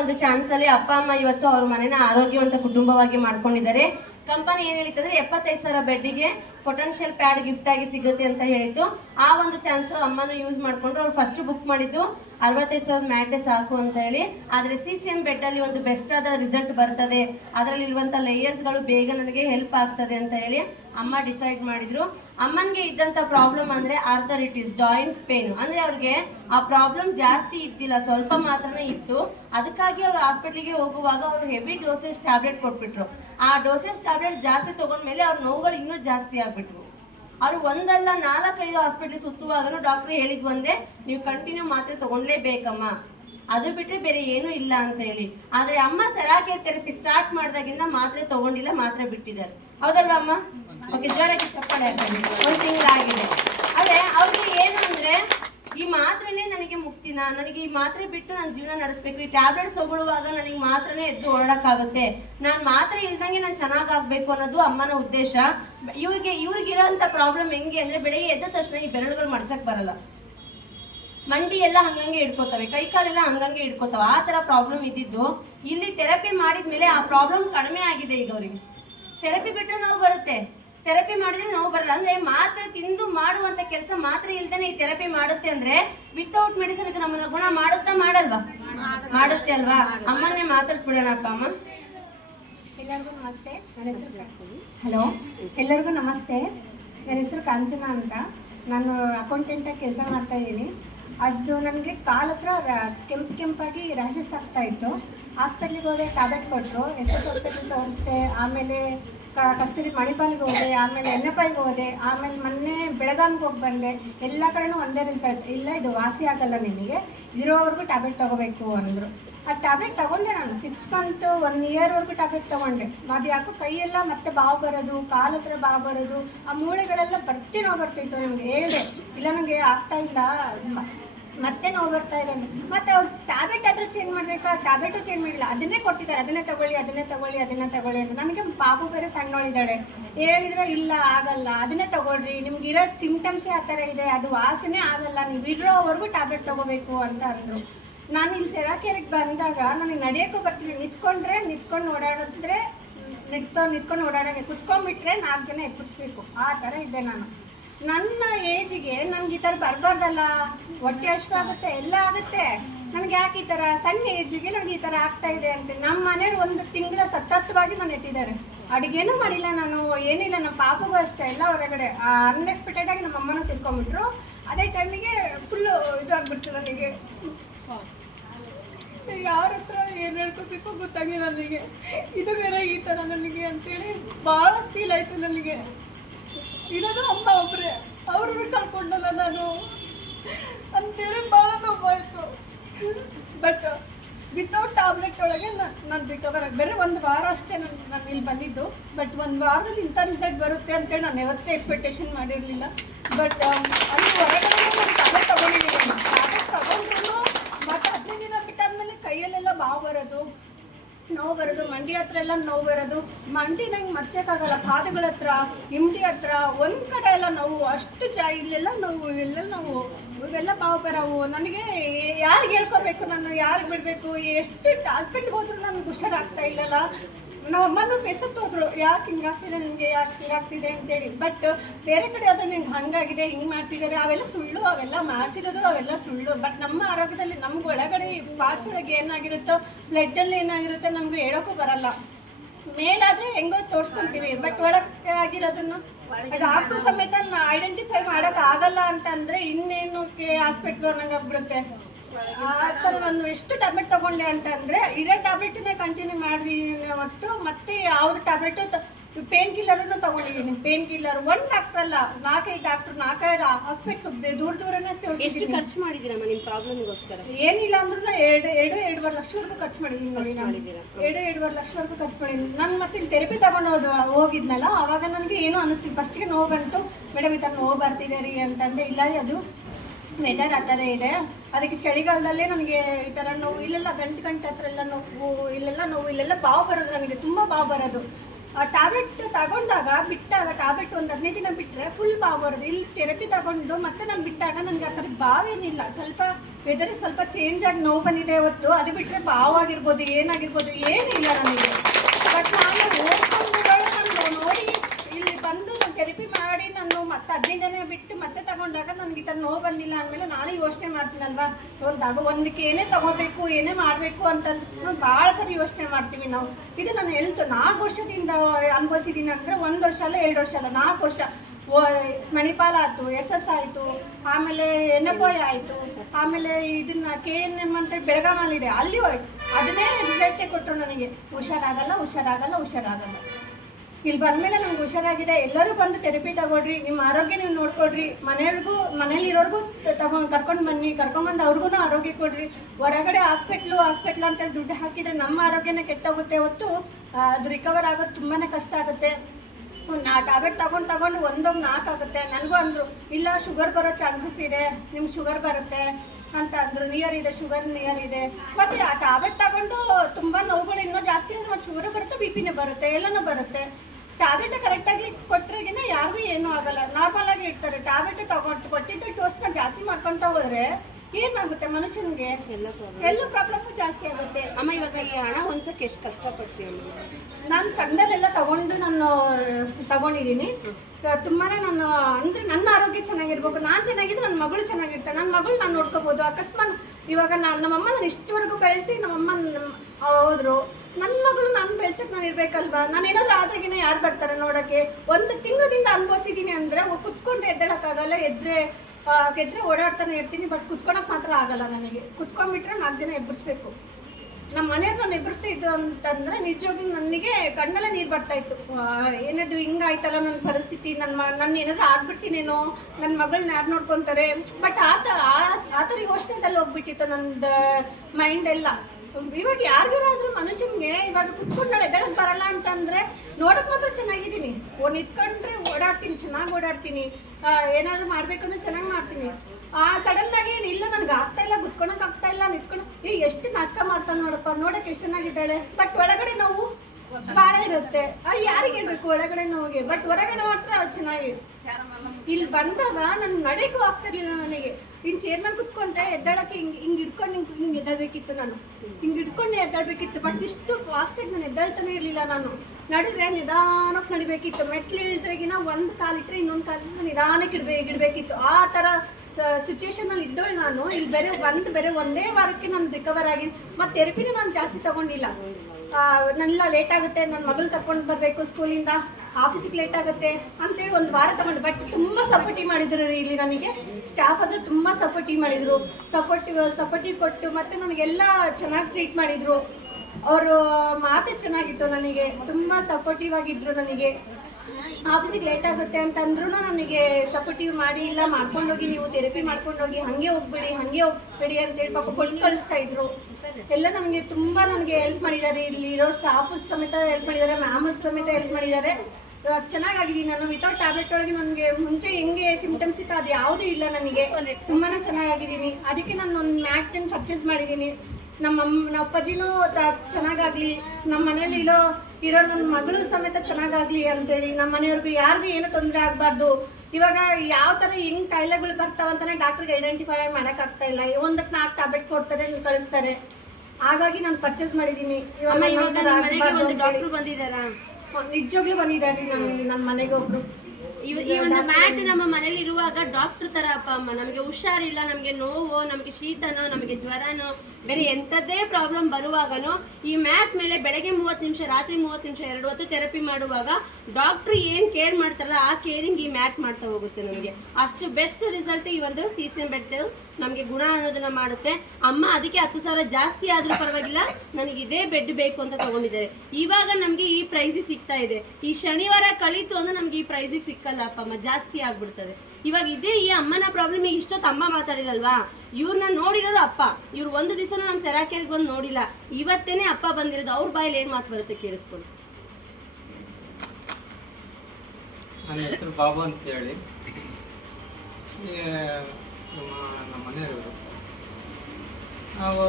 ಒಂದು ಚಾನ್ಸ್ ಅಲ್ಲಿ ಅಪ್ಪ ಅಮ್ಮ ಇವತ್ತು ಅವ್ರ ಮನೆನ ಆರೋಗ್ಯವಂತ ಕುಟುಂಬವಾಗಿ ಮಾಡ್ಕೊಂಡಿದ್ದಾರೆ. ಕಂಪನಿ ಏನ್ ಹೇಳಿತ್ತಂದ್ರೆ 75,000 ಬೆಡ್ಡಿಗೆ ಪೊಟೆನ್ಷಿಯಲ್ ಪ್ಯಾಡ್ ಗಿಫ್ಟ್ ಆಗಿ ಸಿಗುತ್ತೆ ಅಂತ ಹೇಳಿತ್ತು. ಆ ಒಂದು ಚಾನ್ಸ್ ಅಮ್ಮನು ಯೂಸ್ ಮಾಡ್ಕೊಂಡ್ರು. ಅವ್ರು ಫಸ್ಟ್ ಬುಕ್ ಮಾಡಿದ್ದು 65,000 ಮ್ಯಾಟೆ ಸಾಕು ಅಂತ ಹೇಳಿ. ಆದ್ರೆ CCM ಬೆಡ್ ಅಲ್ಲಿ ಒಂದು ಬೆಸ್ಟ್ ಆದ ರಿಸಲ್ಟ್ ಬರ್ತದೆ, ಅದರಲ್ಲಿ ಇರುವಂತ ಲೇಯರ್ಸ್ ಗಳು ಬೇಗ ನನಗೆ ಹೆಲ್ಪ್ ಆಗ್ತದೆ ಅಂತ ಹೇಳಿ ಅಮ್ಮ ಡಿಸೈಡ್ ಮಾಡಿದ್ರು. ಅಮ್ಮನ್ಗೆ ಇದ್ದಂತ ಪ್ರಾಬ್ಲಮ್ ಅಂದ್ರೆ ಆರ್ಥರೈಟಿಸ್, ಜಾಯಿಂಟ್ ಪೇನ್. ಅಂದ್ರೆ ಅವ್ರಿಗೆ ಆ ಪ್ರಾಬ್ಲಮ್ ಜಾಸ್ತಿ ಇದ್ದಿಲ್ಲ, ಸ್ವಲ್ಪ ಮಾತ್ರನೇ ಇತ್ತು. ಅದಕ್ಕಾಗಿ ಅವ್ರು ಹಾಸ್ಪಿಟ್ಲಿಗೆ ಹೋಗುವಾಗ ಅವರು ಹೆವಿ ಡೋಸೇಜ್ ಟ್ಯಾಬ್ಲೆಟ್ ಕೊಟ್ಬಿಟ್ರು. ಆ ಡೋಸೇಜ್ ಟ್ಯಾಬ್ಲೆಟ್ ಜಾಸ್ತಿ ತಗೊಂಡ್ಮೇಲೆ ಅವ್ರ ನೋವುಗಳು ಇನ್ನೂ ಜಾಸ್ತಿ ಆಗ್ಬಿಟ್ರು. ಅವ್ರು ಒಂದಲ್ಲ 4-5 ಹಾಸ್ಪಿಟ್ಲ್ ಸುತ್ತುವಾಗಲೂ ಡಾಕ್ಟರ್ ಹೇಳಿದ್ ಒಂದೇ, ನೀವು ಕಂಟಿನ್ಯೂ ಮಾತ್ರೆ ತಗೊಂಡ್ಲೇಬೇಕಮ್ಮ, ಅದು ಬಿಟ್ಟರೆ ಬೇರೆ ಏನೂ ಇಲ್ಲ ಅಂತ ಹೇಳಿ. ಆದರೆ ಅಮ್ಮ ಸೆರಾಕೆ ಥೆರಪಿ ಸ್ಟಾರ್ಟ್ ಮಾಡಿದಾಗಿಂದ ಮಾತ್ರೆ ತಗೊಂಡಿಲ್ಲ, ಮಾತ್ರೆ ಬಿಟ್ಟಿದ್ದಾರೆ. ಹೌದಲ್ವಾ ಅಮ್ಮ? ಓಕೆ, ಜ್ವರಕ್ಕೆ ಚಪ್ಪಾಳೆ ಹಾಕಿ 1 ತಿಂಗಳಾಗಿದೆ. ಅದೇ ಅವ್ರಿಗೆ ಏನು ಅಂದರೆ ಈ ಮಾತ್ರೆನೇ ನನಗೆ ಮುಕ್ತಿನ, ನನಗೆ ಈ ಮಾತ್ರೆ ಬಿಟ್ಟು ನಾನು ಜೀವನ ನಡೆಸಬೇಕು, ಈ ಟ್ಯಾಬ್ಲೆಟ್ಸ್ ತಗೊಳ್ಳುವಾಗ ನನಗೆ ಮಾತ್ರನೇ ಎದ್ದು ಹೊರಡಕ್ಕಾಗುತ್ತೆ, ನಾನು ಮಾತ್ರೆ ಇಲ್ದಂಗೆ ನಾನು ಚೆನ್ನಾಗಾಗಬೇಕು ಅನ್ನೋದು ಅಮ್ಮನ ಉದ್ದೇಶ. ಇವ್ರಿಗಿರೋಂಥ ಪ್ರಾಬ್ಲಮ್ ಹೆಂಗೆ ಅಂದರೆ ಬೆಳಗ್ಗೆ ಎದ್ದ ತಕ್ಷಣ ಈ ಬೆರಳುಗಳು ಮಡ್ಚಕ್ಕೆ ಬರಲ್ಲ, ಮಂಡಿ ಎಲ್ಲ ಹಂಗಂಗೆ ಹಿಡ್ಕೋತವೆ, ಕೈ ಕಾಲೆಲ್ಲ ಹಂಗಂಗೆ ಹಿಡ್ಕೋತವೆ. ಆ ಥರ ಪ್ರಾಬ್ಲಮ್ ಇದ್ದಿದ್ದು ಇಲ್ಲಿ ಥೆರಪಿ ಮಾಡಿದ್ಮೇಲೆ ಆ ಪ್ರಾಬ್ಲಮ್ ಕಡಿಮೆ ಆಗಿದೆ. ಈಗ ಅವರಿಗೆ ಥೆರಪಿ ಬಿಟ್ಟರೆ ನೋವು ಬರುತ್ತೆ, ಥೆರಪಿ ಮಾಡಿದ್ರೆ ನೋವು ಬರಲ್ಲ. ಅಂದ್ರೆ ಮಾತ್ರೆ ತಿಂದು ಮಾಡುವಂತ ಕೆಲಸ ಮಾತ್ರೆ ಇಲ್ದೇನೆ ಈ ಥೆರಪಿ ಮಾಡುತ್ತೆ ಅಂದ್ರೆ ವಿತೌಟ್ ಮೆಡಿಸಿನ್ ಇದು ನಮ್ಮನ್ನ ಗುಣ ಮಾಡುತ್ತಾ ಮಾಡಲ್ವಾ? ಮಾಡುತ್ತೆ ಅಲ್ವಾ? ಅಮ್ಮನ್ನೇ ಮಾತಾಡ್ಸ್ಬಿಡೋಣ. ಅಪ್ಪ ಅಮ್ಮ ಎಲ್ಲರಿಗೂ ನಮಸ್ತೆ, ನನ್ನ ಹೆಸರು ಹಲೋ ಎಲ್ಲರಿಗೂ ನಮಸ್ತೆ, ನನ್ನ ಹೆಸರು ಕಾಂಚನಾ ಅಂತ. ನಾನು ಅಕೌಂಟೆಂಟಾಗಿ ಕೆಲಸ ಮಾಡ್ತಾ ಇದ್ದೀನಿ. ಅದು ನನಗೆ ಕಾಲ ಹತ್ರ ಕೆಂಪಾಗಿ ರ್ಯಾಷಸ್ ಆಗ್ತಾ ಇತ್ತು. ಹಾಸ್ಪಿಟ್ಲಿಗೆ ಹೋದೆ, ಟ್ಯಾಬ್ಲೆಟ್ ಕೊಟ್ಟರು, SS ಹಾಸ್ಪಿಟ್ಲಿಗೆ ತೋರಿಸ್ದೆ, ಆಮೇಲೆ ಕಸ್ತೂರಿ ಮಣಿಪಾಲಿಗೆ ಹೋದೆ, ಆಮೇಲೆ ಎಣ್ಣೆಪಾಯಿಗೆ ಹೋದೆ, ಆಮೇಲೆ ಮೊನ್ನೆ ಬೆಳಗಾವಿಗೆ ಹೋಗಿ ಬಂದೆ. ಎಲ್ಲ ಕಡೆನೂ ಒಂದೇ ರಿಸಲ್ಟ್, ಇಲ್ಲ ಇದು ವಾಸಿ ಆಗಲ್ಲ, ನಿಮಗೆ ಇರೋವರೆಗೂ ಟ್ಯಾಬ್ಲೆಟ್ ತೊಗೋಬೇಕು ಅಂದರು. ಆ ಟ್ಯಾಬ್ಲೆಟ್ ತೊಗೊಂಡೆ ನಾನು 6 ಮಂತ್ 1 ಇಯರ್ವರೆಗೂ ಟ್ಯಾಬ್ಲೆಟ್ ತೊಗೊಂಡೆ. ಅದು ಯಾಕೋ ಕೈಯೆಲ್ಲ ಮತ್ತೆ ಬಾವು ಬರೋದು, ಕಾಲ ಹತ್ರ ಬಾವು ಬರೋದು, ಆ ಮೂಳೆಗಳೆಲ್ಲ ನೋವು ಬರ್ತಿತ್ತು. ನಮಗೆ ಹೇಳಿದೆ, ಇಲ್ಲ ನನಗೆ ಆಗ್ತಾ ಇಲ್ಲ, ಮತ್ತೆ ನೋವು ಬರ್ತಾ ಇದೆ. ಮತ್ತೆ ಅವ್ರು ಟ್ಯಾಬ್ಲೆಟ್ ಆದರೂ ಚೇಂಜ್ ಮಾಡಬೇಕಾ? ಟ್ಯಾಬ್ಲೆಟು ಚೇಂಜ್ ಮಾಡಿಲ್ಲ, ಅದನ್ನೇ ಕೊಟ್ಟಿದ್ದಾರೆ, ಅದನ್ನೇ ತಗೊಳ್ಳಿ ಅಂತ. ನನಗೆ ಪಾಪು ಬೇರೆ ಸಣ್ಣವಳಿದ್ದಾಳೆ, ಹೇಳಿದ್ರೆ ಇಲ್ಲ ಆಗಲ್ಲ, ಅದನ್ನೇ ತಗೊಳ್ರಿ, ನಿಮ್ಗೆ ಇರೋ ಸಿಮ್ಟಮ್ಸೇ ಆ ಥರ ಇದೆ, ಅದು ವಾಸನೆ ಆಗಲ್ಲ, ನೀವು ಇರೋವರೆಗೂ ಟ್ಯಾಬ್ಲೆಟ್ ತೊಗೋಬೇಕು ಅಂತ ಅಂದರು. ನಾನು ಇಲ್ಲಿ ಸೆರಾಕೆರೆಗೆ ಬಂದಾಗ ನನಗೆ ನಡೆಯೋಕ್ಕೂ ಬರ್ತಿಲ್ಲ. ನಿಂತ್ಕೊಂಡು ಓಡಾಡಿದ್ರೆ ನಿಂತ್ಕೊಂಡು ಓಡಾಡೋಕ್ಕೆ, ಕುತ್ಕೊಂಡ್ಬಿಟ್ರೆ 4 ಜನ ಎಪ್ಪಿಸ್ಬೇಕು, ಆ ಥರ ಇದ್ದೆ ನಾನು. ನನ್ನ ಏಜಿಗೆ ನನಗೆ ಈ ಥರ ಬರಬಾರ್ದಲ್ಲ, ಹೊಟ್ಟೆ ಅಷ್ಟು ಆಗುತ್ತೆ, ಎಲ್ಲ ಆಗುತ್ತೆ, ನನಗೆ ಯಾಕೆ ಈ ಥರ ಸಣ್ಣ ಏಜಿಗೆ ನನಗೆ ಈ ಥರ ಆಗ್ತಾ ಇದೆ ಅಂತ. ನಮ್ಮ ಮನೆಯವ್ರು 1 ತಿಂಗಳ ಸತತವಾಗಿ ನಾನು ಎತ್ತಿದ್ದಾರೆ, ಅಡುಗೆನೂ ಮಾಡಿಲ್ಲ ನಾನು, ಏನಿಲ್ಲ. ನಮ್ಮ ಪಾಪಗೂ ಅಷ್ಟೇ, ಎಲ್ಲ ಹೊರಗಡೆ. ಅನ್ಎಕ್ಸ್ಪೆಕ್ಟೆಡಾಗಿ ನಮ್ಮ ಅಮ್ಮನೂ ತಿಳ್ಕೊಂಬಿಟ್ರು. ಅದೇ ಟೈಮಿಗೆ ಫುಲ್ಲು ಇದಾಗ್ಬಿಡ್ತು ನನಗೆ. ಯಾರ ಹತ್ರ ಏನು ಹೇಳ್ಕೊಬೇಕು ಗೊತ್ತಾಗಿಲ್ಲ ನನಗೆ, ಇದು ಬೇರೆ ಈ ಥರ ನನಗೆ ಅಂತೇಳಿ ಭಾಳ ಫೀಲ್ ಆಯಿತು ನನಗೆ. ಇರೋದು ಅಮ್ಮ ಒಬ್ಬರೇ, ಅವ್ರನ್ನ ಕಳ್ಕೊಂಡಲ್ಲ ನಾನು ಅಂತೇಳಿ ಭಾಳ ನೋವಾಯಿತು. ಬಟ್ ವಿತೌಟ್ ಟ್ಯಾಬ್ಲೆಟ್ ಒಳಗೆ ನಾನು ರಿಕವರ್ ಆಗಿ ಬೇರೆ 1 ವಾರ ಅಷ್ಟೇ ನಾನು ಇಲ್ಲಿ ಬಂದಿದ್ದು. ಬಟ್ 1 ವಾರದಲ್ಲಿ ಇಂಥ ರಿಸಲ್ಟ್ ಬರುತ್ತೆ ಅಂತೇಳಿ ನಾನು ಯಾವತ್ತೇ ಎಕ್ಸ್ಪೆಕ್ಟೇಷನ್ ಮಾಡಿರಲಿಲ್ಲ. ಬಟ್ ಅಲ್ಲಿ ಹೊರಗಡೆ ನಾನು ಟ್ಯಾಬ್ಲೆಟ್ ತೊಗೊಂಡಿದ್ದೀನಿ. ಟ್ಯಾಬ್ಲೆಟ್ ತೊಗೊಂಡ್ರು ಮತ್ತು 15 ದಿನ ಬಿಟ್ಟಾದ್ಮೇಲೆ ಕೈಯಲ್ಲೆಲ್ಲ ಬಾವು ಬರೋದು, ನೋವು ಬರೋದು, ಮಂಡಿ ಹತ್ರ ಎಲ್ಲ ನೋವು ಬರೋದು. ಮಂಡಿ ನಂಗೆ ಮರ್ಚಕ್ಕಾಗಲ್ಲ, ಪಾದಗಳ ಹತ್ರ, ಹಿಂಡಿ ಹತ್ರ, ಒಂದು ಕಡೆ ಎಲ್ಲ ನೋವು, ಅಷ್ಟು ಇಲ್ಲೆಲ್ಲ ನೋವು, ಇಲ್ಲೆಲ್ಲ ನೋವು, ಇವೆಲ್ಲ ಬಾವು ಬರೋವು. ನನಗೆ ಯಾರಿಗೆ ಹೇಳ್ಕೋಬೇಕು, ನಾನು ಯಾರಿಗೆ ಬಿಡಬೇಕು? ಎಷ್ಟು ಹಾಸ್ಪಿಟ್ಲಿಗೆ ಹೋದ್ರು ನನಗೆ ಹುಷಾರಾಗ್ತಾ ಇಲ್ಲಲ್ಲ. ನಮ್ಮ ಅಮ್ಮನೂ ಬೇಸತ್ತು ಹೋದ್ರು, ಯಾಕೆ ಹಿಂಗಾಗ್ತಿದೆ ನಿಮಗೆ, ಯಾಕೆ ಹಿಂಗಾಗ್ತಿದೆ ಅಂತೇಳಿ. ಬಟ್ ಬೇರೆ ಕಡೆ ಆದ್ರೆ ನಿಮ್ಗೆ ಹಂಗಾಗಿದೆ, ಹಿಂಗೆ ಮಾಡಿಸಿದ್ದಾರೆ, ಅವೆಲ್ಲ ಸುಳ್ಳು, ಅವೆಲ್ಲ ಮಾಡಿಸಿರೋದು ಅವೆಲ್ಲ ಸುಳ್ಳು. ಬಟ್ ನಮ್ಮ ಆರೋಗ್ಯದಲ್ಲಿ ನಮ್ಗೆ ಒಳಗಡೆ ಪಾರ್ಟ್ಸ್ ಒಳಗೆ ಏನಾಗಿರುತ್ತೋ, ಬ್ಲಡ್ಡಲ್ಲಿ ಏನಾಗಿರುತ್ತೋ ನಮ್ಗೆ ಹೇಳೋಕ್ಕೂ ಬರಲ್ಲ. ಮೇಲಾದರೆ ಹೆಂಗೋ ತೋರಿಸ್ಕೊಳ್ತೀವಿ, ಬಟ್ ಒಳಗೆ ಆಗಿರೋದನ್ನು ಡಾಕ್ಟ್ರು ಸಮೇತ ಐಡೆಂಟಿಫೈ ಮಾಡೋಕೆ ಆಗಲ್ಲ ಅಂತಂದರೆ ಇನ್ನೇನಕ್ಕೆ ಹಾಸ್ಪಿಟ್ಲು ಅನ್ನಂಗೆ ಆಗ್ಬಿಡುತ್ತೆ. ಆ ಥರ ನಾನು ಎಷ್ಟು ಟ್ಯಾಬ್ಲೆಟ್ ತೊಗೊಂಡೆ ಅಂತಂದರೆ ಇದೇ ಟ್ಯಾಬ್ಲೆಟನ್ನೇ ಕಂಟಿನ್ಯೂ ಮಾಡಿದೀನಿ ಹೊತ್ತು. ಮತ್ತೆ ಯಾವುದು ಟ್ಯಾಬ್ಲೆಟು ಪೇನ್ ಕಿಲ್ಲರನ್ನು ತೊಗೊಂಡಿದ್ದೀನಿ. ಪೇನ್ ಕಿಲ್ಲರ್ 1 ಡಾಕ್ಟ್ರ್ ಅಲ್ಲ, 4-5 ಡಾಕ್ಟ್ರ್, 4-5 ಹಾಸ್ಪಿಟ್ಲು ದೂರನೇ ತೋರಿಸಿ. ಎಷ್ಟು ಖರ್ಚು ಮಾಡಿದ್ದೀರಮ್ಮ ನಿಮ್ಮ ಪ್ರಾಬ್ಲಮ್ಗೋಸ್ಕರ? ಏನಿಲ್ಲ ಅಂದ್ರೂ 2-2.5 ಲಕ್ಷವರೆಗೂ ಖರ್ಚು ಮಾಡಿದ್ದೀನಿ ನೋಡಿ. ನಾನು 2-2.5 ಲಕ್ಷವರೆಗೂ ಖರ್ಚು ಮಾಡಿದ್ದೀನಿ. ನಾನು ಮತ್ತೆ ಇಲ್ಲಿ ಥೆರಪಿ ತಗೊಂಡು ಹೋಗಿದ್ನಲ್ಲ, ಆವಾಗ ನನಗೆ ಏನೋ ಅನ್ನಿಸ್ತಿಲ್ಲ. ಫಸ್ಟಿಗೆ ನೋವು ಬಂತು, ಮೇಡಮ್ ಈ ಥರ ನೋವು ಬರ್ತಿದೆ ರೀ ಅಂತಂದೆ. ಇಲ್ಲ ಅದು ವೆದರ್ ಆ ಥರ ಇದೆ, ಅದಕ್ಕೆ ಚಳಿಗಾಲದಲ್ಲೇ ನನಗೆ ಈ ಥರ ನೋವು, ಇಲ್ಲೆಲ್ಲ ಗಂಟು ಹತ್ರ ಎಲ್ಲ ನೋವು, ಇಲ್ಲೆಲ್ಲ ನೋವು, ಇಲ್ಲೆಲ್ಲ ಬಾವು ಬರೋದು, ನನಗೆ ತುಂಬ ಬಾವು ಬರೋದು. ಆ ಟ್ಯಾಬ್ಲೆಟ್ ತಗೊಂಡಾಗ ಬಿಟ್ಟಾಗ ಟ್ಯಾಬ್ಲೆಟ್ ಒಂದು 15 ದಿನ ಬಿಟ್ಟರೆ ಫುಲ್ ಬಾವು ಬರೋದು. ಇಲ್ಲಿ ಥೆರಪಿ ತಗೊಂಡು ಮತ್ತೆ ನಾನು ಬಿಟ್ಟಾಗ ನನಗೆ ಆ ಥರ ಬಾವೇನಿಲ್ಲ, ಸ್ವಲ್ಪ ವೆದರ್ ಸ್ವಲ್ಪ ಚೇಂಜ್ ಆಗಿ ನೋವು ಬಂದಿದೆ ಹೊತ್ತು. ಅದು ಬಿಟ್ಟರೆ ಬಾವಾಗಿರ್ಬೋದು ಏನಾಗಿರ್ಬೋದು ಏನಿಲ್ಲ ನನಗೆ. ಬಟ್ ನಾನು ಓದ್ಕೊಂಡು ನೋಡಿ ಇಲ್ಲಿ ಬಂದು ನಾನು ಥೆರಪಿ ಮಾಡಿ ನಾನು ಮತ್ತೆ 15 ದಿನ ಬಿಟ್ಟು ಮತ್ತೆ ತಗೊಂಡಾಗ ನನಗೆ ಈ ಥರ ನೋವು ಬಂದಿಲ್ಲ ಅಂದಮೇಲೆ ನಾನು ಯೋಚನೆ ಮಾಡ್ತೀನಲ್ವಾ, ಒಂದಕ್ಕೆ ಏನೇ ತಗೋಬೇಕು ಏನೇ ಮಾಡಬೇಕು ಅಂತಂದು ಭಾಳ ಸರಿ ಯೋಚನೆ ಮಾಡ್ತೀವಿ ನಾವು. ಇದು ನಾನು ಹೆಲ್ತ್ 4 ವರ್ಷದಿಂದ ಅನುಭವಿಸಿದ್ದೀನಿ ಅಂದರೆ 1 ವರ್ಷ ಅಲ್ಲ 2 ವರ್ಷ ಅಲ್ಲ 4 ವರ್ಷ. ಮಣಿಪಾಲ ಆಯಿತು, SS ಆಯಿತು, ಆಮೇಲೆ NFOI ಆಯಿತು, ಆಮೇಲೆ ಇದನ್ನ KNM ಅಂತ ಬೆಳಗಾಮಲ್ಲಿದೆ ಅಲ್ಲಿ ಹೋಯ್ತು. ಅದನ್ನೇ ರಿಸಲ್ಟೇ ಕೊಟ್ಟರು ನನಗೆ, ಹುಷಾರಾಗಲ್ಲ ಹುಷಾರಾಗಲ್ಲ ಹುಷಾರಾಗಲ್ಲ. ಇಲ್ಲಿ ಬಂದಮೇಲೆ ನಂಗೆ ಹುಷಾರಾಗಿದೆ. ಎಲ್ಲರೂ ಬಂದು ಥೆರಪಿ ತಗೊಳ್ರಿ, ನಿಮ್ಮ ಆರೋಗ್ಯ ನೀವು ನೋಡ್ಕೊಳ್ರಿ, ಮನೇಲಿರೋರ್ಗೂ ಕರ್ಕೊಂಡು ಬನ್ನಿ, ಕರ್ಕೊಂಬಂದು ಅವ್ರಿಗೂ ಆರೋಗ್ಯ ಕೊಡ್ರಿ. ಹೊರಗಡೆ ಹಾಸ್ಪಿಟ್ಲು ಅಂತೇಳಿ ದುಡ್ಡು ಹಾಕಿದರೆ ನಮ್ಮ ಆರೋಗ್ಯನೇ ಕೆಟ್ಟೋಗುತ್ತೆ ಹೊತ್ತು ಅದು ರಿಕವರ್ ಆಗೋದು ತುಂಬಾ ಕಷ್ಟ ಆಗುತ್ತೆ. ಟ್ಯಾಬ್ಲೆಟ್ ತಗೊಂಡು ಒಂದೊಂದು 4 ಆಗುತ್ತೆ. ನನಗೂ ಅಂದರು ಇಲ್ಲ ಶುಗರ್ ಬರೋ ಚಾನ್ಸಸ್ ಇದೆ, ನಿಮ್ಗೆ ಶುಗರ್ ಬರುತ್ತೆ ಅಂತ ಅಂದರು. ನಿಯರ್ ಇದೆ, ಶುಗರ್ ನಿಯರ್ ಇದೆ. ಮತ್ತು ಆ ಟ್ಯಾಬ್ಲೆಟ್ ತಗೊಂಡು ತುಂಬ ನೋವುಗಳು ಇನ್ನೂ ಜಾಸ್ತಿ ಅಂದರೆ ಮತ್ತು ಶುಗರ್ ಬರುತ್ತೆ, BP ಬರುತ್ತೆ, ಎಲ್ಲನೂ ಬರುತ್ತೆ. ಟ್ಯಾಬ್ಲೆಟ್ ಕರೆಕ್ಟಾಗಿ ಕೊಟ್ಟರೆಗಿನ ಯಾರಿಗೂ ಏನೂ ಆಗಲ್ಲ, ನಾರ್ಮಲಾಗಿ ಇರ್ತಾರೆ. ಟ್ಯಾಬ್ಲೆಟ್ ಕೊಟ್ಟಿದ್ದು ಡೋಸ್ನ ಜಾಸ್ತಿ ಮಾಡ್ಕೊತಾ ಹೋದರೆ ಏನಾಗುತ್ತೆ ಮನುಷ್ಯನಿಗೆ ಎಲ್ಲ ಪ್ರಾಬ್ಲಮ್ಮು ಜಾಸ್ತಿ ಆಗುತ್ತೆ. ಅಮ್ಮ ಇವಾಗ ಈ ಹಣ ಹೊಂದ್ಸಕ್ಕೆ ಎಷ್ಟು ಕಷ್ಟಪಡ್ತೀವಿ ಅಮ್ಮ? ನಾನು ಸಂಘದಲ್ಲೆಲ್ಲ ತಗೊಂಡು ನಾನು ತಗೊಂಡಿದ್ದೀನಿ. ತುಂಬಾ ನಾನು ಅಂದರೆ ನನ್ನ ಆರೋಗ್ಯ ಚೆನ್ನಾಗಿರ್ಬೇಕು, ನಾನು ಚೆನ್ನಾಗಿದ್ರೆ ನನ್ನ ಮಗಳು ಚೆನ್ನಾಗಿರ್ತಾಳೆ, ನನ್ನ ಮಗಳು ನಾನು ನೋಡ್ಕೋಬೋದು. ಅಕಸ್ಮಾತ್ ಇವಾಗ ನಮ್ಮಮ್ಮ ನಾನು ಇಷ್ಟವರೆಗೂ ಬೆಳೆಸಿ ನಮ್ಮಮ್ಮ ಹೋದ್ರು, ನನ್ನ ಮಗಳು ನಾನು ಬೆಳೆಸಕ್ಕೆ ನಾನು ಇರಬೇಕಲ್ವಾ. ನಾನು ಏನಾದರೂ ಆದ್ರೆಗಿನ ಯಾರು ಬರ್ತಾರೆ ನೋಡೋಕ್ಕೆ? 1 ತಿಂಗಳಿಂದ ಅನುಭವಿಸಿದ್ದೀನಿ ಅಂದರೆ ಕುತ್ಕೊಂಡ್ರೆ ಎದ್ದೇಳಕ್ಕಾಗಲ್ಲ, ಗೆದ್ರೆ ಓಡಾಡ್ತಾನೆ ಇರ್ತೀನಿ. ಬಟ್ ಕುತ್ಕೊಳಕ್ಕೆ ಮಾತ್ರ ಆಗಲ್ಲ ನನಗೆ. ಕುತ್ಕೊಂಡ್ಬಿಟ್ರೆ 4 ಜನ ಎಬ್ಬರಿಸ್ಬೇಕು. ನಮ್ಮ ಮನೆಯವ್ರು ನಾನು ಎಬ್ಬರಿಸ್ತಾ ಇದ್ದು ಅಂತಂದರೆ ನಿಜವಾಗ್ಲೂ ನನಗೆ ಕಣ್ಣಲ್ಲೇ ನೀರು ಬರ್ತಾಯಿತ್ತು. ಏನಾದರೂ ಹಿಂಗಾಯ್ತಲ್ಲ ನನ್ನ ಪರಿಸ್ಥಿತಿ, ನನ್ನ ಏನಾದರೂ ಆಗ್ಬಿಡ್ತೀನೇನೋ, ನನ್ನ ಮಗಳನ್ನ ಯಾರು ನೋಡ್ಕೊತಾರೆ. ಬಟ್ ಆ ಥರ ಯೋಚನೆದಲ್ಲಿ ಹೋಗ್ಬಿಟ್ಟಿತ್ತು ನನ್ನದು ಮೈಂಡ್ ಎಲ್ಲ. ಇವಾಗ ಯಾರಿಗಾದ್ರೂ ಮನುಷ್ಯನಿಗೆ ಇವಾಗ ಕುತ್ಕೊಂಡಾಳೆ ಎದ್ದೇಳಕ್ಕೆ ಬರಲ್ಲ ಅಂತಂದರೆ ನೋಡೋಕೆ ಮಾತ್ರ ಚೆನ್ನಾಗಿದ್ದೀನಿ. ನಿಂತ್ಕೊಂಡ್ರೆ ಓಡಾಡ್ತೀನಿ, ಚೆನ್ನಾಗಿ ಓಡಾಡ್ತೀನಿ, ಏನಾದರೂ ಮಾಡಬೇಕಂದ್ರೆ ಚೆನ್ನಾಗಿ ಮಾಡ್ತೀನಿ. ಸಡನ್ನಾಗಿ ಇಲ್ಲ ನನಗೆ ಆಗ್ತಾಯಿಲ್ಲ, ಕುತ್ಕೊಳಕ್ಕೆ ಆಗ್ತಾಯಿಲ್ಲ, ನಿಂತ್ಕೊಂಡು ಎಷ್ಟು ನಾಟಕ ಮಾಡ್ತಾಳೆ ನೋಡಪ್ಪ, ನೋಡೋಕೆ ಎಷ್ಟು ಚೆನ್ನಾಗಿದ್ದಾಳೆ. ಬಟ್ ಒಳಗಡೆ ನೋವು ಭಾಳ ಇರುತ್ತೆ. ಯಾರಿಗೆ ಹೇಳ್ಬೇಕು ಒಳಗಡೆ ನೋವಿಗೆ? ಬಟ್ ಹೊರಗಡೆ ಮಾತ್ರ ಚೆನ್ನಾಗಿ. ಇಲ್ಲಿ ಬಂದಾಗ ನಾನು ನಡೆಯಕ್ಕೂ ಆಗ್ತಿರ್ಲಿಲ್ಲ ನನಗೆ. ಇನ್ನು ಚೇರ್ ಮೇಲೆ ಕುತ್ಕೊಂಡ್ರೆ ಎದ್ದಾಳಕ್ಕೆ ಹಿಂಗೆ ಹಿಡ್ಕೊಂಡು ಹಿಂಗೆ ಎದ್ದಾಡಬೇಕಿತ್ತು. ನಾನು ಹಿಂಗೆ ಹಿಡ್ಕೊಂಡು ಎದ್ದಾಡಬೇಕಿತ್ತು. ಬಟ್ ಇಷ್ಟು ಫಾಸ್ಟಾಗಿ ನಾನು ಎದ್ದಾಳ್ತಾನೆ ಇರಲಿಲ್ಲ. ನಾನು ನಡೆದ್ರೆ ನಿಧಾನಕ್ಕೆ ನಡಿಬೇಕಿತ್ತು. ಮೆಟ್ಲು ಇಳಿದ್ರೆಗಿನ ಒಂದು ಕಾಲಿಟ್ಟರೆ ಇನ್ನೊಂದು ಕಾಲಿನ ನಿಧಾನಕ್ಕೆ ಇಡಬೇಕಿತ್ತು. ಆ ಥರ ಸಿಚುವೇಶನಲ್ಲಿ ಇದ್ದವಳು ನಾನು. ಇಲ್ಲಿ ಬೇರೆ ಒಂದೇ ವಾರಕ್ಕೆ ನಾನು ರಿಕವರ್ ಆಗಿ ಮತ್ತು ಥೆರಪಿನೂ ನಾನು ಜಾಸ್ತಿ ತೊಗೊಂಡಿಲ್ಲ. ನನ್ನೆಲ್ಲ ಲೇಟ್ ಆಗುತ್ತೆ, ನನ್ನ ಮಗಳು ಕರ್ಕೊಂಡು ಬರಬೇಕು ಸ್ಕೂಲಿಂದ, ಆಫೀಸಿಗೆ ಲೇಟ್ ಆಗುತ್ತೆ ಅಂತೇಳಿ 1 ವಾರ ತಗೊಂಡು. ಬಟ್ ತುಂಬ ಸಪೋರ್ಟಿವ್ ಮಾಡಿದ್ರು ಇಲ್ಲಿ ನನಗೆ. ಸ್ಟಾಫ್ ಆದರೂ ತುಂಬ ಸಪೋರ್ಟಿವ್ ಮಾಡಿದರು. ಸಪೋರ್ಟಿವ್ ಕೊಟ್ಟು ಮತ್ತು ನನಗೆಲ್ಲ ಚೆನ್ನಾಗಿ ಟ್ರೀಟ್ ಮಾಡಿದರು. ಅವರು ಮಾತು ಚೆನ್ನಾಗಿತ್ತು ನನಗೆ, ತುಂಬ ಸಪೋರ್ಟಿವ್ ಆಗಿದ್ದರು ನನಗೆ. ಆಫೀಸಿಗೆ ಲೇಟ್ ಆಗುತ್ತೆ ಅಂತಂದ್ರೂ ನನಗೆ ಸಪೋರ್ಟಿವ್ ಮಾಡಿ, ಇಲ್ಲ ಮಾಡ್ಕೊಂಡೋಗಿ, ನೀವು ಥೆರಪಿ ಮಾಡ್ಕೊಂಡೋಗಿ, ಹಾಗೆ ಹೋಗ್ಬೇಡಿ ಅಂತೇಳಿ ಪಾಪ ಕಳಿಸ್ತಾ ಇದ್ರು. ಎಲ್ಲ ನನಗೆ ತುಂಬ ಹೆಲ್ಪ್ ಮಾಡಿದ್ದಾರೆ. ಇಲ್ಲಿರೋ ಸ್ಟಾಫ್ ಸಮೇತ ಹೆಲ್ಪ್ ಮಾಡಿದ್ದಾರೆ, ಮ್ಯಾಮ್ ಸಮೇತ ಹೆಲ್ಪ್ ಮಾಡಿದ್ದಾರೆ. ಚೆನ್ನಾಗಿದ್ದೀನಿ ನಾನು. ವಿತೌಟ್ ಟ್ಯಾಬ್ಲೆಟ್ ಒಳಗೆ ನನಗೆ ಮುಂಚೆ ಹೆಂಗೆ ಸಿಮ್ಟಮ್ಸ್ ಇತ್ತು ಅದು ಯಾವುದೂ ಇಲ್ಲ ನನಗೆ. ತುಂಬಾ ಚೆನ್ನಾಗಿದ್ದೀನಿ. ಅದಕ್ಕೆ ನಾನು ಒಂದು ಮ್ಯಾಟನ್ನು ಪರ್ಚೇಸ್ ಮಾಡಿದ್ದೀನಿ. ನಮ್ಮ ಅಪ್ಪಾಜಿನೂ ಚೆನ್ನಾಗಾಗಲಿ, ನಮ್ಮ ಮನೇಲಿ ಇರೋ ನನ್ನ ಮಗಳು ಸಮೇತ ಚೆನ್ನಾಗಾಗಲಿ ಅಂತೇಳಿ, ನಮ್ಮ ಮನೆಯವ್ರಿಗೂ ಯಾರಿಗೂ ಏನೂ ತೊಂದರೆ ಆಗಬಾರ್ದು. ಇವಾಗ ಯಾವ ಥರ ಹೆಂಗೆ ಕಾಯಿಲೆಗಳು ಬರ್ತಾವಂತಾನೆ ಡಾಕ್ಟ್ರಿಗೆ ಐಡೆಂಟಿಫೈ ಮಾಡೋಕ್ಕಾಗ್ತಾ ಇಲ್ಲ. 1ಕ್ಕೆ 4 ಟ್ಯಾಬ್ಲೆಟ್ ಕೊಡ್ತಾರೆ, ಕಳಿಸ್ತಾರೆ. ಹಾಗಾಗಿ ನಾನು ಪರ್ಚೇಸ್ ಮಾಡಿದ್ದೀನಿ. ಇವಾಗ ಡಾಕ್ಟ್ರು ಬಂದಿದ್ದಾರಾ? ನಿಜವಾಗ್ಲೂ ಬಂದಿದ್ದಾರೆ ನನ್ನ ಮನೆಗೆ ಒಬ್ರು. ಈ ಒಂದು ಮ್ಯಾಟ್ ನಮ್ಮ ಮನೇಲಿ ಇರುವಾಗ ಡಾಕ್ಟರ್ ತರ ಅಪ್ಪ ಅಮ್ಮ, ನಮಗೆ ಹುಷಾರಿಲ್ಲ, ನಮಗೆ ನೋವು, ನಮಗೆ ಶೀತನೋ, ನಮಗೆ ಜ್ವರನೋ, ಬೇರೆ ಎಂಥದ್ದೇ ಪ್ರಾಬ್ಲಮ್ ಬರುವಾಗನೋ ಈ ಮ್ಯಾಟ್ ಮೇಲೆ ಬೆಳಗ್ಗೆ 30 ನಿಮಿಷ, ರಾತ್ರಿ 30 ನಿಮಿಷ 2 ಹೊತ್ತು ಥೆರಪಿ ಮಾಡುವಾಗ ಡಾಕ್ಟ್ರು ಏನು ಕೇರ್ ಮಾಡ್ತಾರಲ್ಲ ಆ ಕೇರಿಂಗ್ ಈ ಮ್ಯಾಟ್ ಮಾಡ್ತಾ ಹೋಗುತ್ತೆ ನಮಗೆ. ಅಷ್ಟು ಬೆಸ್ಟ್ ರಿಸಲ್ಟ್ ಈ ಒಂದು CCM ಬೆಡ್ ನಮಗೆ ಗುಣ ಅನ್ನೋದನ್ನ ಮಾಡುತ್ತೆ. ಅಮ್ಮ ಅದಕ್ಕೆ 10,000 ಜಾಸ್ತಿ ಆದರೂ ಪರವಾಗಿಲ್ಲ, ನನಗೆ ಇದೇ ಬೆಡ್ ಬೇಕು ಅಂತ ತಗೊಂಡಿದ್ದಾರೆ. ಇವಾಗ ನಮಗೆ ಈ ಪ್ರೈಸಿಗೆ ಸಿಗ್ತಾ ಇದೆ. ಈ ಶನಿವಾರ ಕಳೀತು ಅಂದ್ರೆ ನಮ್ಗೆ ಈ ಪ್ರೈಸಿಗೆ ಸಿಕ್ಕಲ್ಲ ಅಪ್ಪ ಅಮ್ಮ, ಜಾಸ್ತಿ ಆಗ್ಬಿಡ್ತದೆ. ಇವಾಗ ಇದೇ ಈ ಅಮ್ಮನ ಪ್ರಾಬ್ಲಮ್. ಈಗ ಇಷ್ಟೊತ್ತು ಅಮ್ಮ ಮಾತಾಡಿರಲ್ವಾ, ಇವ್ರನ್ನ ನೋಡಿರೋದು ಅಪ್ಪ. ಇವ್ರು ಒಂದು ದಿವಸ ನಮ್ಮ ಸೆರಾಕೇರಿಗೆ ಬಂದು ನೋಡಿಲ್ಲ, ಇವತ್ತೇನೆ ಅಪ್ಪ ಬಂದಿರೋದು. ಅವ್ರ ಬಾಯಲ್ಲಿ ಏನು ಮಾತು ಬರುತ್ತೆ ಕೇಳಿಸ್ಕೊಂಡು. ನನ್ನ ಹೆಸರು ಬಾಬು ಅಂತೇಳಿ, ನಮ್ಮ ಮನೆಯವರು. ನಾವು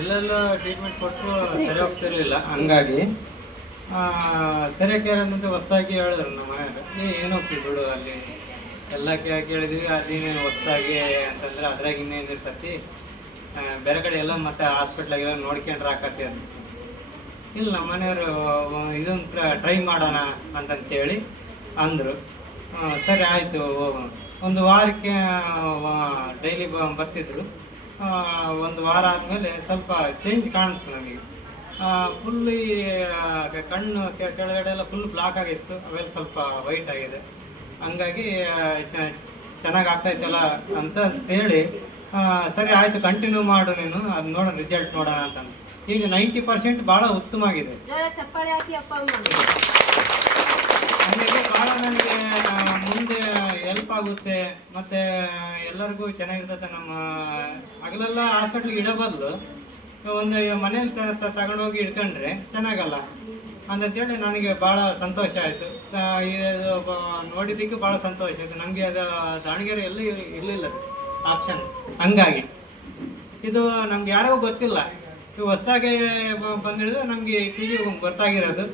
ಎಲ್ಲೆಲ್ಲ ಟ್ರೀಟ್ಮೆಂಟ್ ಕೊಟ್ಟರು ಸರಿ ಹೋಗ್ತಿರಲಿಲ್ಲ. ಹಂಗಾಗಿ ಸರಿಯಾಗಿ ಕೇಳಂತ ಹೊಸ್ದಾಗಿ ಹೇಳಿದ್ರು ನಮ್ಮ ಮನೆಯವರು ಏನೋ ಬಿಡು ಅಲ್ಲಿ ಎಲ್ಲ ಕೇಳಿದ್ವಿ ಅದೇನೇನು ಹೊಸ್ದಾಗಿ ಅಂತಂದ್ರೆ ಅದ್ರಾಗ ಇನ್ನೇನು ಇರ್ತತಿ ಬೇರೆ ಕಡೆ ಎಲ್ಲ ಮತ್ತೆ ಹಾಸ್ಪಿಟ್ಲಾಗೆಲ್ಲ ನೋಡ್ಕೊಂಡ್ರೆ ಆಕತಿ ಅಂತ ಇಲ್ಲ ನಮ್ಮ ಮನೆಯವರು ಇದೊಂದು ಟ್ರೈ ಮಾಡೋಣ ಅಂತಂತೇಳಿ ಅಂದರು. ಸರಿ ಆಯಿತು ಹೋಗೋಣ. ಒಂದು ವಾರಕ್ಕೆ ಡೈಲಿ ಬರ್ತಿದ್ರು. ಒಂದು ವಾರ ಆದಮೇಲೆ ಸ್ವಲ್ಪ ಚೇಂಜ್ ಕಾಣುತ್ತೆ ನನಗೆ. ಫುಲ್ ಈ ಕಣ್ಣು ಕೆಳಗಡೆ ಎಲ್ಲ ಫುಲ್ ಬ್ಲಾಕ್ ಆಗಿತ್ತು, ಅವೆಲ್ಲ ಸ್ವಲ್ಪ ವೈಟ್ ಆಗಿದೆ. ಹಂಗಾಗಿ ಚೆನ್ನಾಗಿ ಆಗ್ತಾಯಿತ್ತಲ್ಲ ಅಂತ ಹೇಳಿ ಸರಿ ಆಯಿತು ಕಂಟಿನ್ಯೂ ಮಾಡು ನೀನು, ಅದು ನೋಡೋಣ ರಿಸಲ್ಟ್ ನೋಡೋಣ ಅಂತ. ಈಗ 90% ಭಾಳ ಉತ್ತಮವಾಗಿದೆ. ಚಪ್ಪಾಳೆ ಹಾಕಿ ಅಪ್ಪ ಹಾಗಾಗಿ ಭಾಳ ನನಗೆ ಮುಂದೆ ಹೆಲ್ಪ್ ಆಗುತ್ತೆ ಮತ್ತು ಎಲ್ಲರಿಗೂ ಚೆನ್ನಾಗಿರ್ತದೆ. ನಮ್ಮ ಹಗಲೆಲ್ಲ ಹಾಸ್ಪಿಟ್ಲಿಗೆ ಇಡೋ ಬದಲು ಒಂದು ಮನೇಲಿ ತಗೊಂಡೋಗಿ ಇಟ್ಕೊಂಡ್ರೆ ಚೆನ್ನಾಗಲ್ಲ ಅಂತಂತೇಳಿ ನನಗೆ ಭಾಳ ಸಂತೋಷ ಆಯಿತು. ಇದು ನೋಡಿದ್ದಕ್ಕೆ ಭಾಳ ಸಂತೋಷ ಆಯಿತು. ನಮಗೆ ಅದು ದಾವಣಗೆರೆ ಎಲ್ಲ ಇರಲಿಲ್ಲ ಆಪ್ಷನ್. ಹಂಗಾಗಿ ಇದು ನಮ್ಗೆ ಯಾರಿಗೂ ಗೊತ್ತಿಲ್ಲ. ಇದು ಹೊಸದಾಗಿ ಬಂದಿಳಿದ್ರೆ ನಮಗೆ ಇತ್ತೀಚೆಗೆ ಗೊತ್ತಾಗಿರೋದು.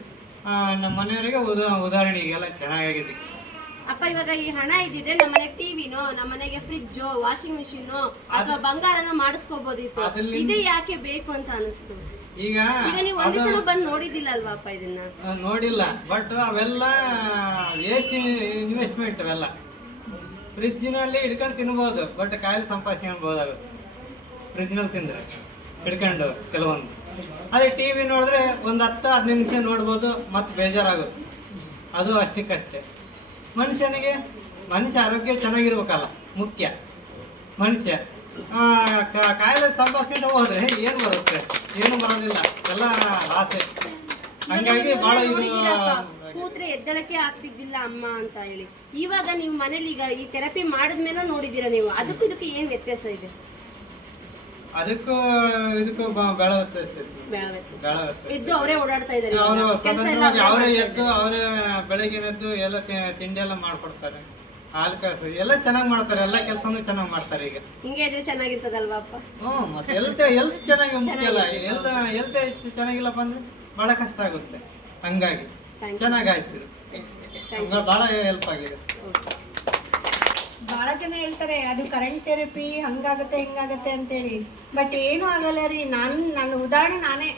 ನಮ್ಮ ಮನೆಯವರಿಗೆ ಉದಾಹರಣೆಗೆಲ್ಲ ಚೆನ್ನಾಗಿದೆ. ಅಪ್ಪ ಇವಾಗ ಈ ಹಣ ಇದ್ದಿದ್ರೆ ನಮ್ಮನೆ ಟಿವಿನೋ, ನಮ್ಮನೆಗೆ ಫ್ರಿಜ್ಜೋ, ವಾಷಿಂಗ್ ಮಿಷಿನೋ ಅಥವಾ ಬಂಗಾರನ ಮಾಡಿಸ್ಕೋಬಹುದಿತ್ತು. ಇದು ಯಾಕೆ ಬೇಕು ಅಂತ ಅನಿಸ್ತು? ಈಗ ನೀವು ಒಂದಿಸಲ ಬಂದು ನೋಡಿದ್ದಿಲ್ಲ ಅಲ್ವಾ ಅಪ್ಪ ಇದನ್ನ? ನೋಡಿಲ್ಲ, ಬಟ್ ಅವೆಲ್ಲ ವೇಸ್ಟ್ ಇನ್ವೆಸ್ಟ್ಮೆಂಟ್. ಅವೆಲ್ಲ ಫ್ರಿಜ್ಜಿನಲ್ಲಿ ಹಿಡ್ಕೊಂಡು ತಿನ್ಬೋದು, ಬಟ್ ಕಾಯಿಲೆ ಸಂಪಾದಿಸ್ಕೊಳ್ಬೋದಾಗುತ್ತೆ ಫ್ರಿಜ್ನಲ್ಲಿ ತಿಂದರೆ ಹಿಡ್ಕೊಂಡು ಕೆಲವೊಂದು. ಅದೇ ಟಿ ವಿ ನೋಡಿದ್ರೆ ಒಂದು 10-15 ನಿಮಿಷ ನೋಡ್ಬೋದು, ಮತ್ತೆ ಬೇಜಾರಾಗುತ್ತೆ. ಅದು ಅಷ್ಟಕ್ಕಷ್ಟೇ. ಮನುಷ್ಯ ಆರೋಗ್ಯ ಚೆನ್ನಾಗಿರ್ಬೇಕಲ್ಲ ಮುಖ್ಯ. ಮನುಷ್ಯ ಕಾಯಿಲೆ ಸಂಪಾದಿಸ್ಕೊಂಡು ಹೋದ್ರೆ ಏನು ಬರುತ್ತೆ? ಏನು ಬರೋದಿಲ್ಲ, ಎಲ್ಲ ಆಸೆ. ಹಂಗಾಗಿ ಭಾಳ ಇದು ಕೂತ್ರೆ ಎದ್ದಳಕ್ಕೆ ಆಗ್ತಿದ್ದಿಲ್ಲ ಅಮ್ಮ ಅಂತ ಹೇಳಿ. ಇವಾಗ ನೀವು ಮನೇಲಿ ಈಗ ಈ ಥೆರಪಿ ಮಾಡಿದ್ಮೇಲೆ ನೋಡಿದ್ದೀರಾ ನೀವು, ಅದಕ್ಕೂ ಇದಕ್ಕೂ ಏನು ವ್ಯತ್ಯಾಸ ಇದೆ? ಅದಕ್ಕೂ ಇದಕ್ಕೂ ಬೆಳ ವ್ಯತ್ಯಾಸ ಎದ್ದು ಅವರೇ ಓಡಾಡ್ತಾ ಇದ್ದಾರೆ, ಅವರೇ ಎದ್ದು ಅವರೇ ಬೆಳಗಿನ ಎದ್ದು ಎಲ್ಲ ತಿಂಡಿ ಎಲ್ಲ ಮಾಡ್ಕೊಡ್ತಾರೆ. ಹಾಲು ಕಾಸು ಎಲ್ಲ ಚೆನ್ನಾಗಿ ಮಾಡ್ತಾರೆ, ಎಲ್ಲ ಕೆಲಸನೂ ಚೆನ್ನಾಗಿ ಮಾಡ್ತಾರೆ. ಈಗ ಹಿಂಗೆ ಇದ್ರೆ ಚೆನ್ನಾಗಿರ್ತದಲ್ವಾ ಅಪ್ಪ? ಮತ್ತೆ ಹೆಲ್ತ್ ಚೆನ್ನಾಗಿ ಮುಖ್ಯಲ್ಲ. ಹೆಲ್ತ್ ಚೆನ್ನಾಗಿಲ್ಲಪ್ಪ ಅಂದ್ರೆ ಬಹಳ ಕಷ್ಟ ಆಗುತ್ತೆ. ಹಂಗಾಗಿ ಚೆನ್ನಾಗಾಯ್ತು, ಬಹಳ ಹೆಲ್ಪ್ ಆಗಿದೆ. ಭಾಳ ಜನ ಹೇಳ್ತಾರೆ ಅದು ಕರೆಂಟ್ ಥೆರಪಿ ಹಂಗಾಗತ್ತೆ ಹಿಂಗಾಗತ್ತೆ ಅಂತೇಳಿ, ಬಟ್ ಏನೂ ಆಗಲ್ಲ ರೀ. ನನ್ನ ಉದಾಹರಣೆ ನಾನೇ.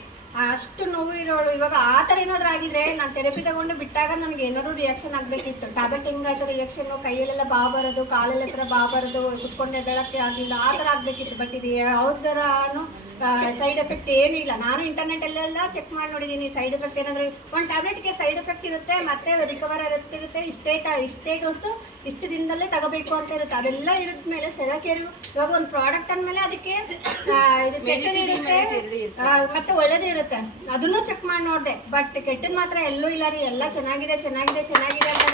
ಅಷ್ಟು ನೋವು ಇರೋಳು. ಇವಾಗ ಆ ಥರ ಏನಾದರೂ ಆಗಿದ್ರೆ ನಾನು ಥೆರಪಿ ತಗೊಂಡು ಬಿಟ್ಟಾಗ ನನಗೆ ಏನಾದ್ರು ರಿಯಾಕ್ಷನ್ ಆಗಬೇಕಿತ್ತು. ಟ್ಯಾಬ್ಲೆಟ್ ಹೆಂಗಾಯ್ತು ರಿಯಾಕ್ಷನ್ನು, ಕೈಯಲ್ಲೆಲ್ಲ ಬಾ ಬರೋದು, ಕಾಲೆಲ್ಲ ಥರ ಬಾ ಬರೋದು, ಕುತ್ಕೊಂಡು ಎದ್ದೇಳಕ್ಕೆ ಆಗಲಿಲ್ಲ, ಆ ಥರ ಆಗಬೇಕಿತ್ತು. ಬಟ್ ಇದು ಯಾವುದರಾನು ಸೈಡ್ ಎಫೆಕ್ಟ್ ಏನೂ ಇಲ್ಲ. ನಾನು ಇಂಟರ್ನೆಟಲ್ಲೆಲ್ಲ ಚೆಕ್ ಮಾಡಿ ನೋಡಿದ್ದೀನಿ. ಸೈಡ್ ಎಫೆಕ್ಟ್ ಏನಾದರೂ ಒಂದು ಟ್ಯಾಬ್ಲೆಟ್ಗೆ ಸೈಡ್ ಎಫೆಕ್ಟ್ ಇರುತ್ತೆ, ಮತ್ತೆ ರಿಕವರ್ ಇರುತ್ತೆ, ಇಷ್ಟೇ ಡೋಸು ಇಷ್ಟು ದಿನದಲ್ಲೇ ತಗೋಬೇಕು ಅಂತ ಇರುತ್ತೆ. ಅದೆಲ್ಲ ಇರೋದ ಮೇಲೆ ಸೆರಕೇರು ಇವಾಗ ಒಂದು ಪ್ರಾಡಕ್ಟ್ ಅಂದಮೇಲೆ ಅದಕ್ಕೆ ಇದು ಕೆಟ್ಟದ್ದು ಇರುತ್ತೆ ಮತ್ತೆ ಒಳ್ಳೇದೇ ಇರುತ್ತೆ. ಅದನ್ನು ಚೆಕ್ ಮಾಡಿ ನೋಡಿದೆ, ಬಟ್ ಕೆಟ್ಟದ್ದು ಮಾತ್ರ ಎಲ್ಲೂ ಇಲ್ಲ ರೀ. ಎಲ್ಲ ಚೆನ್ನಾಗಿದೆ ಅಂತ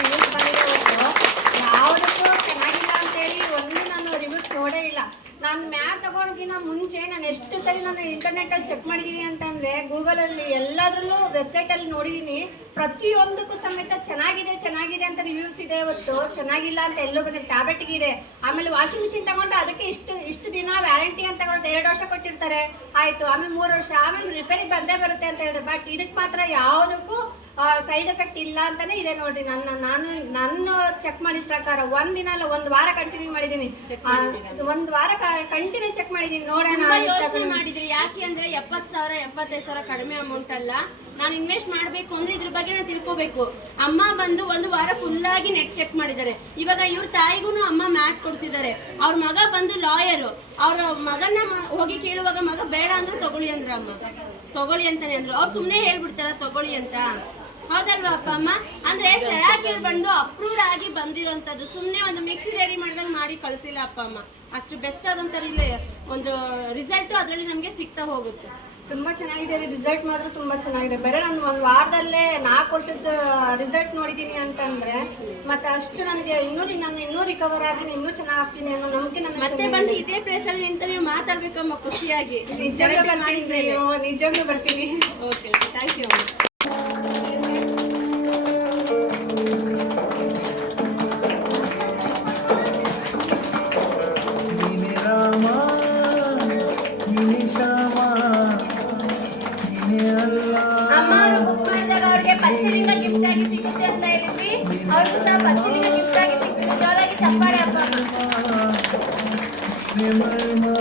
ನ್ಯೂಸ್ ಬಂದಿದೆ ಹೊರತು ಯಾವುದಕ್ಕೂ ಚೆನ್ನಾಗಿಲ್ಲ ಅಂತೇಳಿ ಒಂದು ನಾನು ರಿವ್ಯೂಸ್ ನೋಡೇ ಇಲ್ಲ. ನಾನು ಮ್ಯಾಟ್ ತಗೊಳೋಕ್ಕಿಂತ ಮುಂಚೆ ನಾನು ಎಷ್ಟು ಸರಿ ನಾನು ಇಂಟರ್ನೆಟ್ಟಲ್ಲಿ ಚೆಕ್ ಮಾಡಿದ್ದೀನಿ ಅಂತಂದರೆ, ಗೂಗಲಲ್ಲಿ ಎಲ್ಲದರಲ್ಲೂ ವೆಬ್ಸೈಟಲ್ಲಿ ನೋಡಿದ್ದೀನಿ. ಪ್ರತಿಯೊಂದಕ್ಕೂ ಸಮೇತ ಚೆನ್ನಾಗಿದೆ ಅಂತ ರಿವ್ಯೂಸ್ ಇದೆ ಹೊತ್ತು ಚೆನ್ನಾಗಿಲ್ಲ ಅಂತ ಎಲ್ಲೂ ಬಂದಿದೆ. ಟ್ಯಾಬ್ಲೆಟ್ಗೆ ಇದೆ. ಆಮೇಲೆ ವಾಷಿಂಗ್ ಮಿಷಿನ್ ತಗೊಂಡ್ರೆ ಅದಕ್ಕೆ ಇಷ್ಟು ದಿನ ವ್ಯಾರಂಟಿ ಅಂತ ತಗೊಂಡು 2 ವರ್ಷ ಕೊಟ್ಟಿರ್ತಾರೆ, ಆಯಿತು. ಆಮೇಲೆ 3 ವರ್ಷ, ಆಮೇಲೆ ರಿಪೇರಿ ಬಂದೇ ಬರುತ್ತೆ ಅಂತ ಹೇಳಿದ್ರೆ, ಬಟ್ ಇದಕ್ಕೆ ಮಾತ್ರ ಯಾವುದಕ್ಕೂ ಸೈಡ್ ಎಫೆಕ್ಟ್ ಇಲ್ಲ ಅಂತಾನೆ ಇದೆ ನೋಡ್ರಿ. ನಾನು ಚೆಕ್ ಮಾಡಿದ ಪ್ರಕಾರ ಒಂದಿನ ಅಲ್ಲ, 1 ವಾರ ಕಂಟಿನ್ಯೂ ಮಾಡಿದ್ದೀನಿ. 1 ವಾರ ಕಂಟಿನ್ಯೂ ಚೆಕ್ ಮಾಡಿದ್ದೀನಿ. ನೋಡೋಣ ಯೋಚನೆ ಮಾಡಿದ್ರಿ ಯಾಕೆ ಅಂದ್ರೆ 70,000 75,000 ಕಡಿಮೆ ಅಮೌಂಟ್ ಅಲ್ಲ. ನಾನು ಇನ್ವೆಸ್ಟ್ ಮಾಡಬೇಕು ಅಂದ್ರೆ ಇದ್ರ ಬಗ್ಗೆ ನಾನು ತಿಳ್ಕೋಬೇಕು. ಅಮ್ಮ ಬಂದು 1 ವಾರ ಫುಲ್ ಆಗಿ ನೆಟ್ ಚೆಕ್ ಮಾಡಿದ್ದಾರೆ. ಇವಾಗ ಇವ್ರ ತಾಯಿಗೂ ಅಮ್ಮ ಮ್ಯಾಟ್ ಕೊಡ್ಸಿದ್ದಾರೆ. ಅವ್ರ ಮಗ ಬಂದು ಲಾಯರು. ಅವ್ರ ಮಗನ ಹೋಗಿ ಕೇಳುವಾಗ ಮಗ ಬೇಡ ಅಂದ್ರೆ ತಗೊಳ್ಳಿ ಅಂದ್ರು, ಅಮ್ಮ ತಗೊಳ್ಳಿ ಅಂತಾನೆ ಅಂದ್ರು. ಅವ್ರು ಸುಮ್ಮನೆ ಹೇಳ್ಬಿಡ್ತಾರ ತಗೊಳ್ಳಿ ಅಂತ, ಹೌದಲ್ವಾ ಅಪ್ಪ ಅಮ್ಮ? ಅಂದ್ರೆ ಸೆರಾಕೇರ್ ಬಂದು ಅಪ್ರೂವ್ಡ್ ಆಗಿ ಬಂದಿರೋಂಥದ್ದು, ಸುಮ್ಮನೆ ಒಂದು ಮಿಕ್ಸಿ ರೆಡಿ ಮಾಡಿದಾಗ ಮಾಡಿ ಕಳಿಸಿಲ್ಲ ಅಪ್ಪ ಅಮ್ಮ. ಅಷ್ಟು ಬೆಸ್ಟ್ ಆದಂತ ಒಂದು ರಿಸಲ್ಟ್ ಅದರಲ್ಲಿ ನಮಗೆ ಸಿಗ್ತಾ ಹೋಗುತ್ತೆ. ತುಂಬ ಚೆನ್ನಾಗಿದೆ ರೀ. ರಿಸಲ್ಟ್ ಮಾತ್ರ ತುಂಬ ಚೆನ್ನಾಗಿದೆ. ಬೇರೆ ನಾನು 1 ವಾರದಲ್ಲೇ 4 ವರ್ಷದ ರಿಸಲ್ಟ್ ನೋಡಿದ್ದೀನಿ ಅಂತಂದ್ರೆ, ಮತ್ತೆ ಅಷ್ಟು ನನಗೆ ಇನ್ನೂ ರಿಕವರ್ ಆಗಿ ಇನ್ನೂ ಚೆನ್ನಾಗಿ ಆಗ್ತೀನಿ ಅನ್ನೋ ನಂಬಿಕೆ ನನ್ನ. ಮತ್ತೆ ಬಂದು ಇದೇ ಪ್ಲೇಸ್ ಅಲ್ಲಿ ನಿಂತ ನೀವು ಮಾತಾಡ್ಬೇಕಮ್ಮ ಖುಷಿಯಾಗಿ. ನಿಜವಾಗ್ಲೂ ಬರ್ತೀನಿ. Okay, thank you. ಮಹಿಮಾ